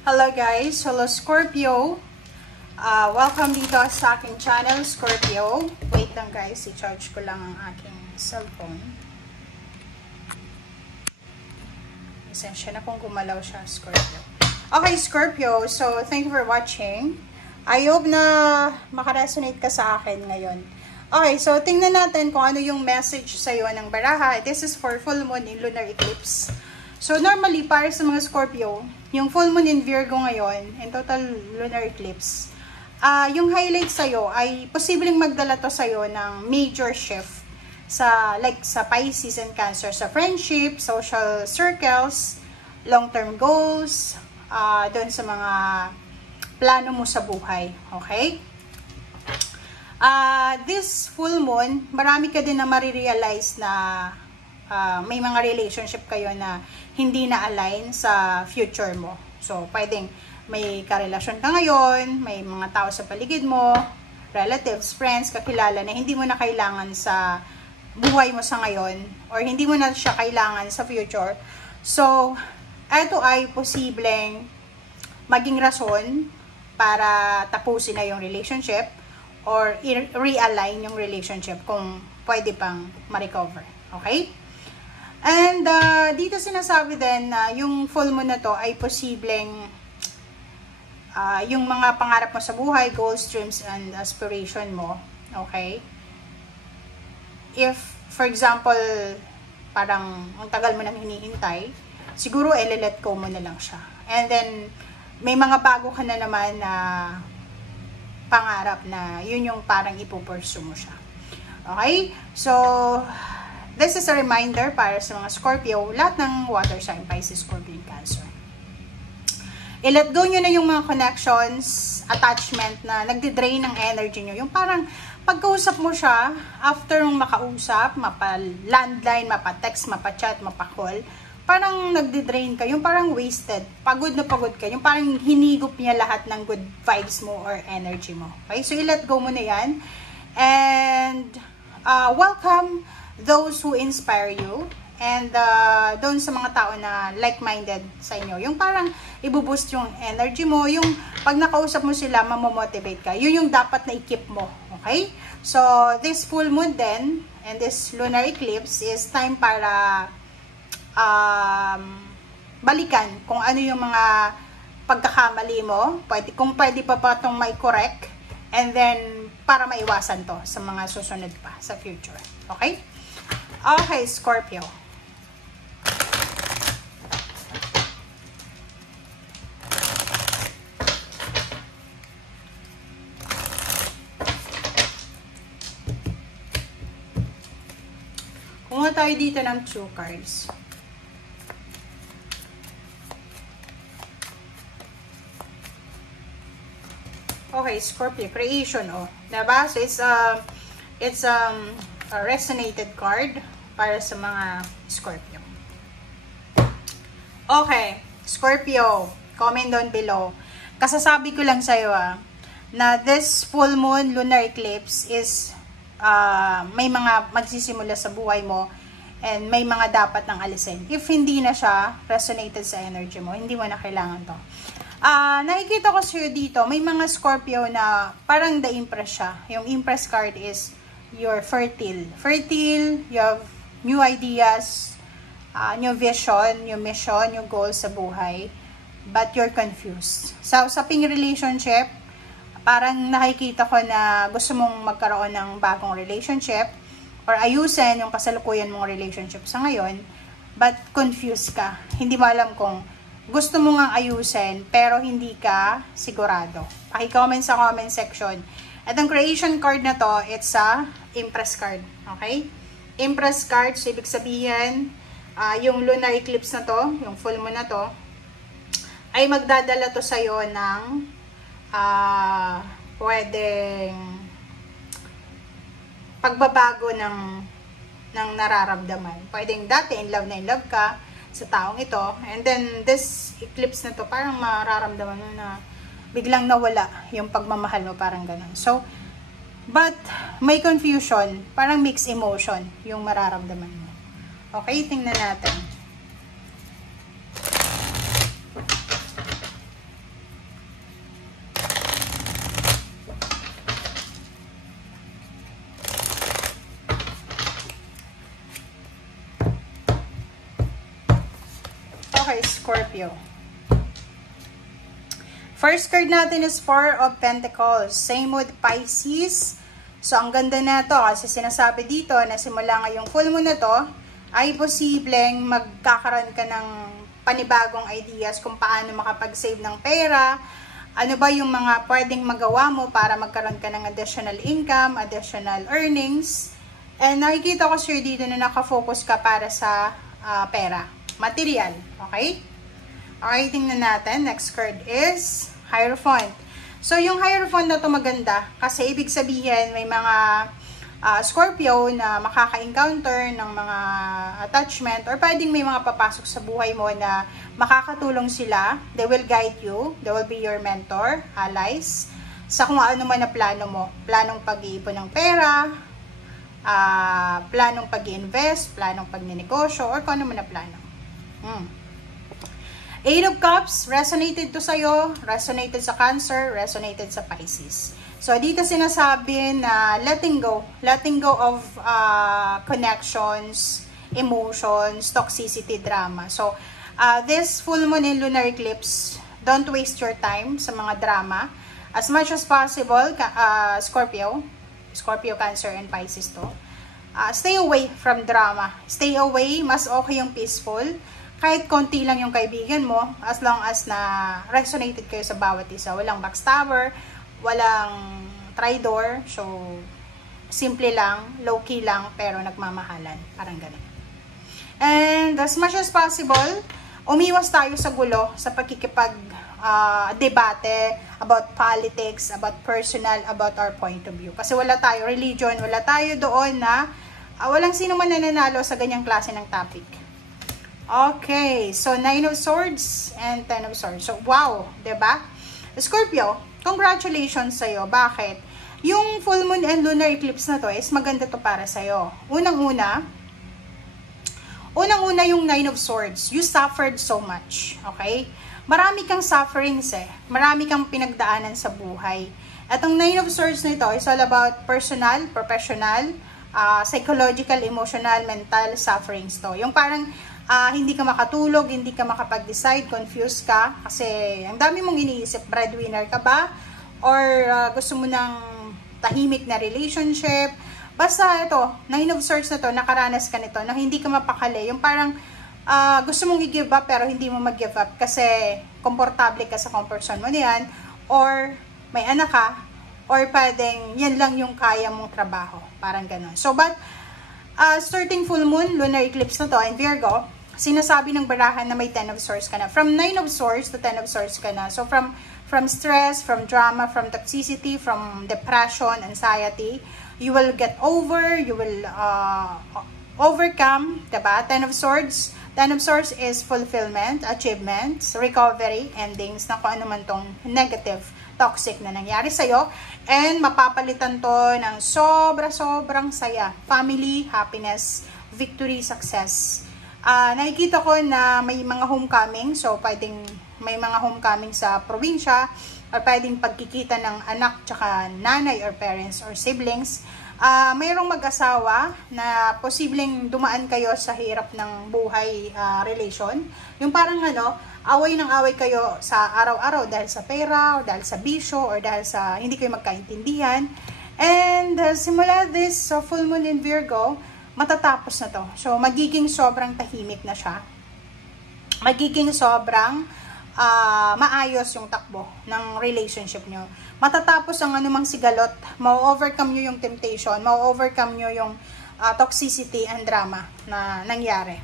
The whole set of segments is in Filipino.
Hello guys, hello Scorpio. Welcome dito sa aking channel, Scorpio. Wait lang guys, i-charge ko lang ang aking cellphone. Pasensya na kung gumalaw siya, Scorpio. Okay, Scorpio, so thank you for watching. I hope na makaresonate ka sa akin ngayon. Okay, so tingnan natin kung ano yung message sa'yo ng baraha. This is for full moon in lunar eclipse. So normally, para sa mga Scorpio, yung full moon in Virgo ngayon, and total lunar eclipse, yung highlight sa'yo ay posibleng magdala to sa'yo ng major shift sa Pisces and Cancer, sa friendship, social circles, long-term goals, doon sa mga plano mo sa buhay. Okay? This full moon, marami ka din na marirealize na may mga relationship kayo na hindi na-align sa future mo. So, pwedeng may karelasyon ka ngayon, may mga tao sa paligid mo, relatives, friends, kakilala na hindi mo na kailangan sa buhay mo sa ngayon or hindi mo na siya kailangan sa future. So, ito ay posibleng maging rason para tapusin na yung relationship or realign yung relationship kung pwede pang ma-recover. Okay? And dito sinasabi din na yung full moon na to ay posibleng yung mga pangarap mo sa buhay, goals, dreams, and aspiration mo, okay? If, for example, parang ang tagal mo nang hinihintay, siguro let go mo na lang siya. And then, may mga bago ka na naman na pangarap na yun yung parang ipupursue mo siya. Okay? So, this is a reminder para sa mga Scorpio, lahat ng water sign, Pisces, Scorpio, Cancer. I-let go nyo na yung mga connections, attachment na nagdi-drain ng energy nyo. Yung parang pagkausap mo siya, after mong makausap, mapa-landline, mapa-text, mapa-chat, mapa-call, parang nagdi-drain ka, yung parang wasted, pagod na pagod ka, yung parang hinigop niya lahat ng good vibes mo or energy mo. Okay? So, i-let go mo na yan. And, welcome those who inspire you. And doon sa mga tao na like-minded sa inyo, yung parang ibuboost yung energy mo, yung pag nakausap mo sila, mamomotivate ka. Yun yung dapat na i-keep mo. Okay? So, this full moon then, and this lunar eclipse is time para balikan kung ano yung mga pagkakamali mo, kung pwede pa itong mai-correct, and then para maiwasan to sa mga susunod pa sa future. Okay? Okay, Scorpio. Kumuha tayo dito ng 2 cards. Okay, Scorpio, creation, diba? So, it's a resonated card para sa mga Scorpio. Okay, Scorpio, comment down below. Kasasabi ko lang sa'yo, na this full moon lunar eclipse is may mga magsisimula sa buhay mo and may mga dapat nang alisin. If hindi na siya resonated sa energy mo, hindi mo na kailangan to. Nakikita ko sa'yo dito, may mga Scorpio na parang the-impress siya. Yung impress card is you're fertile. Fertile, you have new ideas, new vision, new mission, new goals sa buhay, but you're confused. So, sa ping relationship, parang nakikita ko na gusto mong magkaroon ng bagong relationship or ayusin yung kasalukuyan mong relationship sa ngayon, but confused ka. Hindi mo alam kung gusto mo nga ayusin, pero hindi ka sigurado. Paki-comment sa comment section. At ang creation card na to, it's a Empress card. Okay? Empress card, so ibig sabihin, yung lunar eclipse na to, yung full moon na to, ay magdadala to sa'yo ng pwedeng pagbabago ng nararamdaman. Pwedeng dati in love ka sa taong ito, and then this eclipse na to, parang mararamdaman mo na biglang nawala yung pagmamahal mo, parang ganun. So, but may confusion, parang mixed emotion yung mararamdaman mo. Okay, tingnan natin. kay Scorpio. First card natin is Four of Pentacles. Same with Pisces. So, ang ganda na to kasi sinasabi dito na simula ngayong full moon na to, ay posibleng magkakaroon ka ng panibagong ideas kung paano makapag-save ng pera. Ano ba yung mga pwedeng magawa mo para magkaroon ka ng additional income, additional earnings. And nakikita ko sir dito na nakafocus ka para sa pera, material. Okay? Okay, tingnan natin. Next card is Hierophant. So, yung Hierophant na to maganda kasi ibig sabihin may mga Scorpio na makaka-encounter ng mga attachment or pwedeng may mga papasok sa buhay mo na makakatulong sila. They will guide you. They will be your mentor, allies, sa kung ano man na plano mo. Planong pag-iipon ng pera, planong pag-invest, planong pag-ninegosyo, or kung ano man na plano. Eight of Cups, resonated to sa'yo, resonated sa Cancer, resonated sa Pisces. So, dito sinasabi na letting go of connections, emotions, toxicity, drama. So, this full moon and lunar eclipse, don't waste your time sa mga drama. As much as possible, Scorpio, Cancer, and Pisces to, stay away from drama. Stay away, mas okay yung peaceful. Kahit konti lang yung kaibigan mo, as long as na resonated kayo sa bawat isa. Walang backstabber, walang traidor. So, simple lang, low-key lang, pero nagmamahalan. Parang ganun. And as much as possible, umiwas tayo sa gulo, sa pagkikipag-debate about politics, about personal, about our point of view. Kasi wala tayo religion, wala tayo doon na walang sino man nananalo sa ganyang klase ng topic. Okay, so 9 of Swords and 10 of Swords. So, wow, diba? Scorpio, congratulations sa'yo. Bakit? Yung full moon and lunar eclipse na to is maganda to para sa'yo. Unang-una yung 9 of Swords. You suffered so much, okay? Marami kang sufferings Marami kang pinagdaanan sa buhay. At ang 9 of Swords na ito is all about personal, professional, psychological, emotional, mental sufferings to. Yung parang hindi ka makatulog, hindi ka makapag-decide, confused ka, kasi ang dami mong iniisip, breadwinner ka ba? Or gusto mo ng tahimik na relationship? Basta ito, 9 of Swords na to, nakaranas ka nito, na hindi ka mapakali. Yung parang gusto mong i-give up, pero hindi mo mag-give up, kasi komportable ka sa comfort zone mo niyan, or may anak ka, or pwedeng yan lang yung kaya mong trabaho. Parang ganun. So, but, starting full moon, lunar eclipse na to, in Virgo, sinasabi ng barahan na may 10 of Swords ka na. From 9 of Swords to 10 of Swords ka na. So, from stress, from drama, from toxicity, from depression, anxiety, you will get over, you will overcome, diba? 10 of Swords. 10 of Swords is fulfillment, achievements, recovery, endings, na kung ano man tong negative, toxic na nangyari sa'yo. And mapapalitan to ng sobrang saya. Family, happiness, victory, success. Nakikita ko na may mga homecoming. So, pwedeng may mga homecoming sa probinsya. Or pwedeng pagkikita ng anak tsaka nanay or parents or siblings. Mayroong mag-asawa na posibleng dumaan kayo sa hirap ng buhay relation. Yung parang away ng away kayo sa araw-araw dahil sa pera, o dahil sa bisyo, or dahil sa hindi kayo magkaintindihan. And simula this full moon in Virgo, matatapos na to. So, magiging sobrang tahimik na siya. Magiging sobrang maayos yung takbo ng relationship nyo. Matatapos ang anumang sigalot, ma-overcome nyo yung temptation, ma-overcome nyo yung toxicity and drama na nangyari.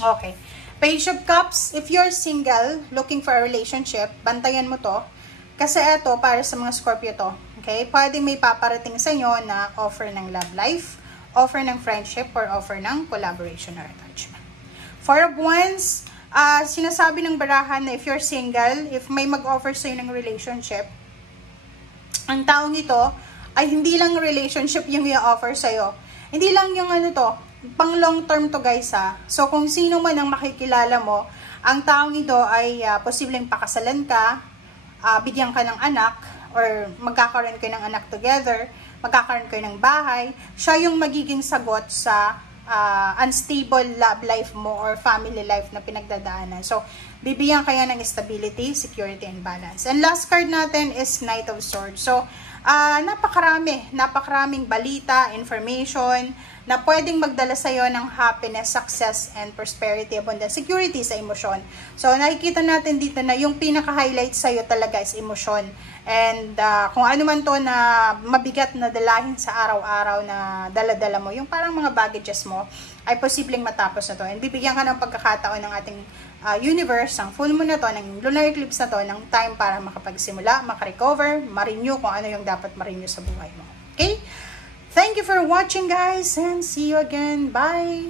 Okay. Page of Cups, if you're single, looking for a relationship, bantayan mo to. Kasi ito, para sa mga Scorpio to. Okay? Pwedeng may paparating sa inyo na offer ng love life, offer ng friendship, or offer ng collaboration or attachment. Four of Wands, sinasabi ng barahan na if you're single, if may mag-offer sa'yo ng relationship, ang taong ito ay hindi lang relationship yung i-offer sa'yo. Hindi lang yung pang long term to guys So kung sino man ang makikilala mo, ang taong ito ay posibleng pakasalan ka, bigyan ka ng anak, or magkakaroon kayo ng anak together, magkakaroon kayo ng bahay, siya yung magiging sagot sa unstable love life mo or family life na pinagdadaanan. So, bibigyan kaya ng stability, security, and balance. And last card natin is Knight of Swords. So, napakaraming balita, information, na pwedeng magdala sa'yo ng happiness, success, and prosperity, abundance, security sa emosyon. So, nakikita natin dito na yung pinaka-highlight sa'yo talaga is emosyon. And kung ano man to na mabigat na dalahin sa araw-araw na dala-dala mo, yung parang mga baggages mo, ay posibleng matapos na to. And bibigyan ka ng pagkakataon ng ating universe, ang full moon na to, ng lunar eclipse na to, ng time para makapagsimula, makarecover, ma-renew kung ano yung dapat ma-renew sa buhay mo. Okay? Thank you for watching, guys, and see you again. Bye!